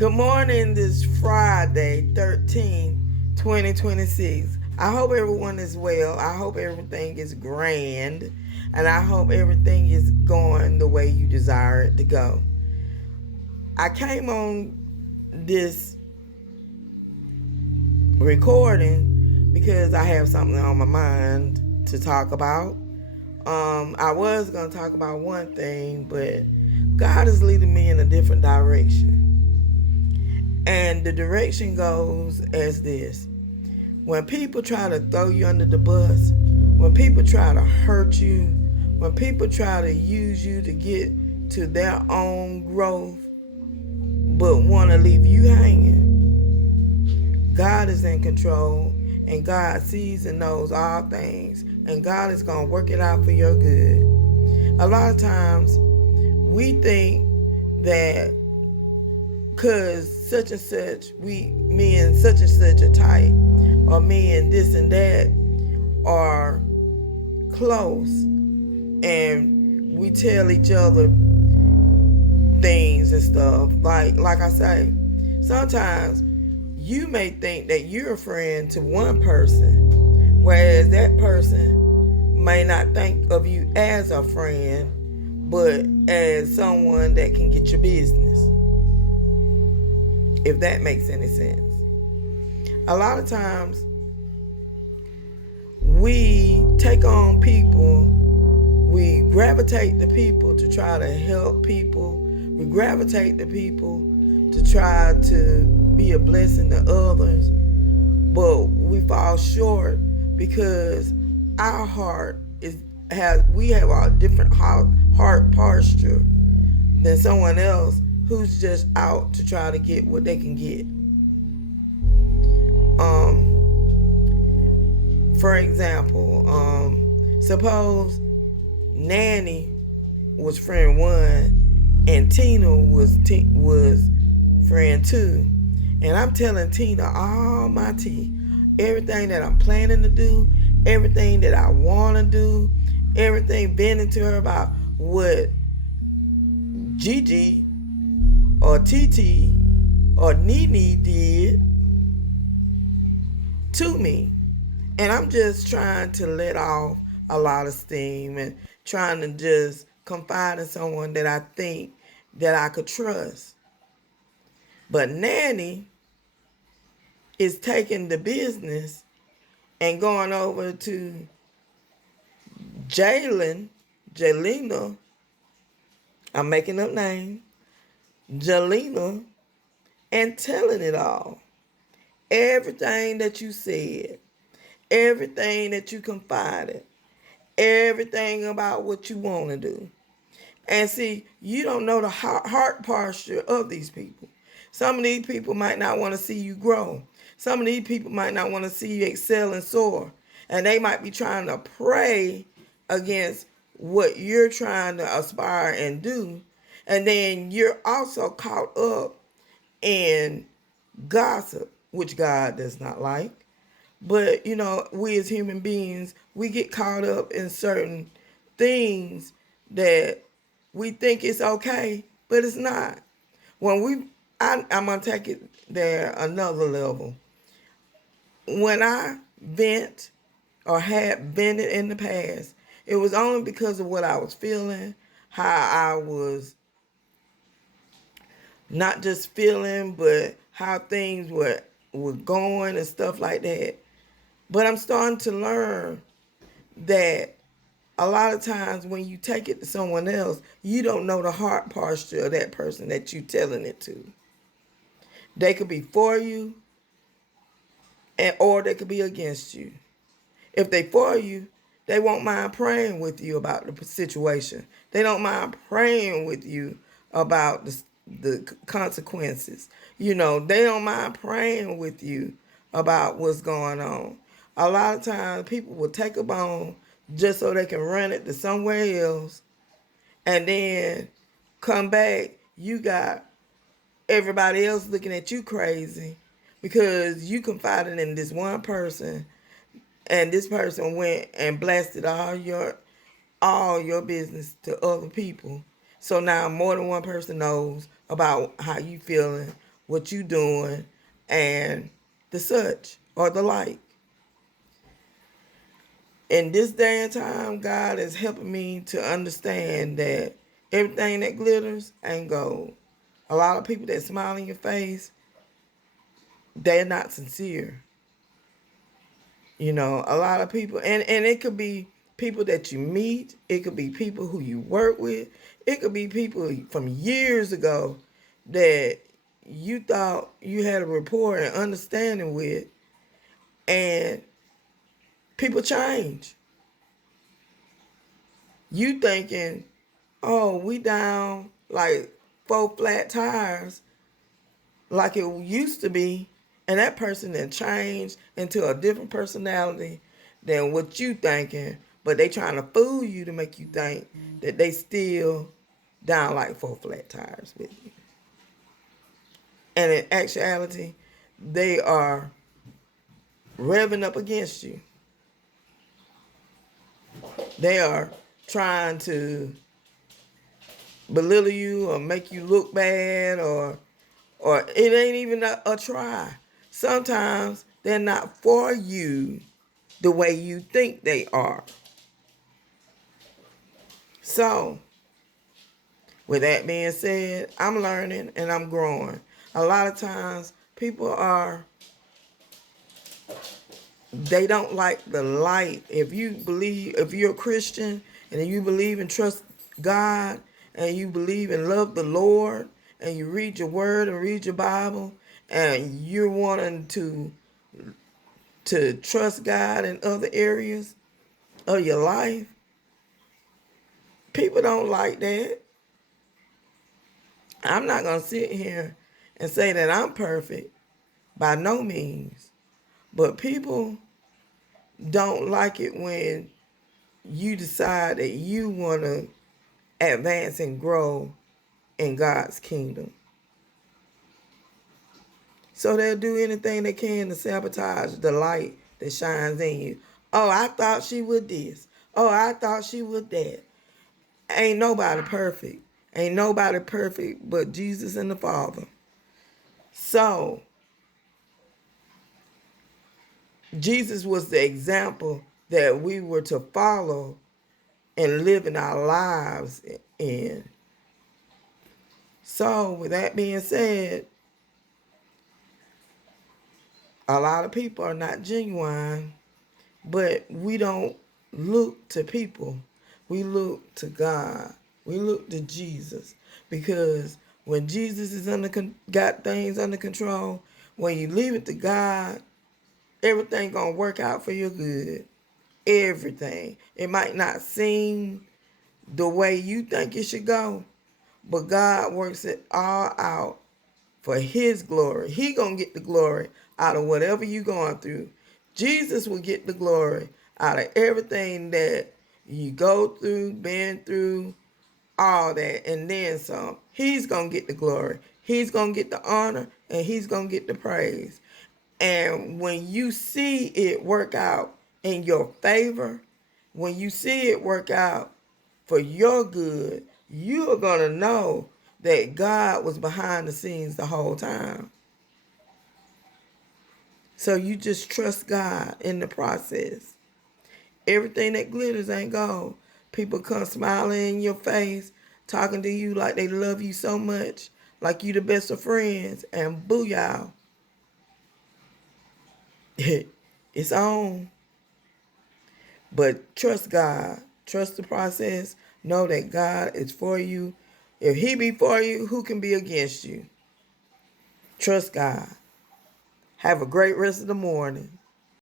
Good morning, this Friday, 2026. I hope everyone is well. I hope everything is grand. And I hope everything is going the way you desire it to go. I came on this recording because I have something on my mind to talk about. I was going to talk about one thing, but God is leading me in a different direction. And the direction goes as this: when people try to throw you under the bus, when people try to hurt you, when people try to use you to get to their own growth, but want to leave you hanging, God is in control, and God sees and knows all things, and God is going to work it out for your good. A lot of times, we think that because such and such, me and such are tight, or me and this and that are close, and we tell each other things and stuff. Like I say, sometimes you may think that you're a friend to one person, whereas that person may not think of you as a friend, but as someone that can get your business, if that makes any sense. A lot of times we take on people, we gravitate to people to try to help people, we gravitate to people to try to be a blessing to others, but we fall short because our heart we have a different heart posture than someone else who's just out to try to get what they can get. For example, suppose Nanny was friend one and Tina was friend two, and I'm telling Tina all my tea, everything that I'm planning to do, everything that I want to do, everything venting to her about what Gigi or TT or Nene did to me. And I'm just trying to let off a lot of steam and trying to just confide in someone that I think that I could trust. But Nanny is taking the business and going over to Jelena, I'm making up names, Jelena, and telling it all. Everything that you said, everything that you confided, everything about what you want to do. And see, you don't know the heart posture of these people. Some of these people might not want to see you grow. Some of these people might not want to see you excel and soar. And they might be trying to pray against what you're trying to aspire and do. And then you're also caught up in gossip, which God does not like. But, we as human beings, we get caught up in certain things that we think it's okay, but it's not. I'm going to take it there another level. When I vent or had vented in the past, it was only because of what I was feeling, how I was not just feeling, but how things were going and stuff like that. But I'm starting to learn that a lot of times when you take it to someone else, you don't know the heart posture of that person that you're telling it to. They could be for you, or they could be against you. If they for you, they won't mind praying with you about the situation. They don't mind praying with you about the consequences. They don't mind praying with you about what's going on. A lot of times people will take a bone just so they can run it to somewhere else, and then come back, you got everybody else looking at you crazy because you confided in this one person, and this person went and blasted all your business to other people. So now more than one person knows about how you feeling, what you doing, and the such or the like. In this day and time, God is helping me to understand that everything that glitters ain't gold. A lot of people that smile in your face, they're not sincere. You know, a lot of people, and it could be people that you meet, it could be people who you work with, it could be people from years ago that you thought you had a rapport and understanding with, and people change. You thinking, oh, we down like 4 flat tires like it used to be, and that person then changed into a different personality than what you thinking, but they trying to fool you to make you think that they still down like 4 flat tires with you. And in actuality, they are revving up against you. They are trying to belittle you or make you look bad, or it ain't even a try. Sometimes they're not for you the way you think they are. So, with that being said, I'm learning and I'm growing. A lot of times people they don't like the light. If you're a Christian and you believe and trust God and you believe and love the Lord and you read your word and read your Bible and you're wanting to trust God in other areas of your life, people don't like that. I'm not going to sit here and say that I'm perfect, by no means. But people don't like it when you decide that you want to advance and grow in God's kingdom. So they'll do anything they can to sabotage the light that shines in you. Oh, I thought she would this. Oh, I thought she would that. Ain't nobody perfect. Ain't nobody perfect but Jesus and the Father. So, Jesus was the example that we were to follow and live in our lives in. So, with that being said, a lot of people are not genuine, but we don't look to people. We look to God. We look to Jesus. Because when Jesus is got things under control, when you leave it to God, everything gonna work out for your good. Everything. It might not seem the way you think it should go, but God works it all out for his glory. He gonna get the glory out of whatever you going through. Jesus will get the glory out of everything that you go through, been through, all that, and then some. He's gonna get the glory. He's gonna get the honor, and he's gonna get the praise. And when you see it work out in your favor, when you see it work out for your good, you are going to know that God was behind the scenes the whole time. So you just trust God in the process. Everything that glitters ain't gold. People come smiling in your face, talking to you like they love you so much, like you the best of friends, and booyah. It's on. But trust God. Trust the process. Know that God is for you. If he be for you, who can be against you? Trust God. Have a great rest of the morning.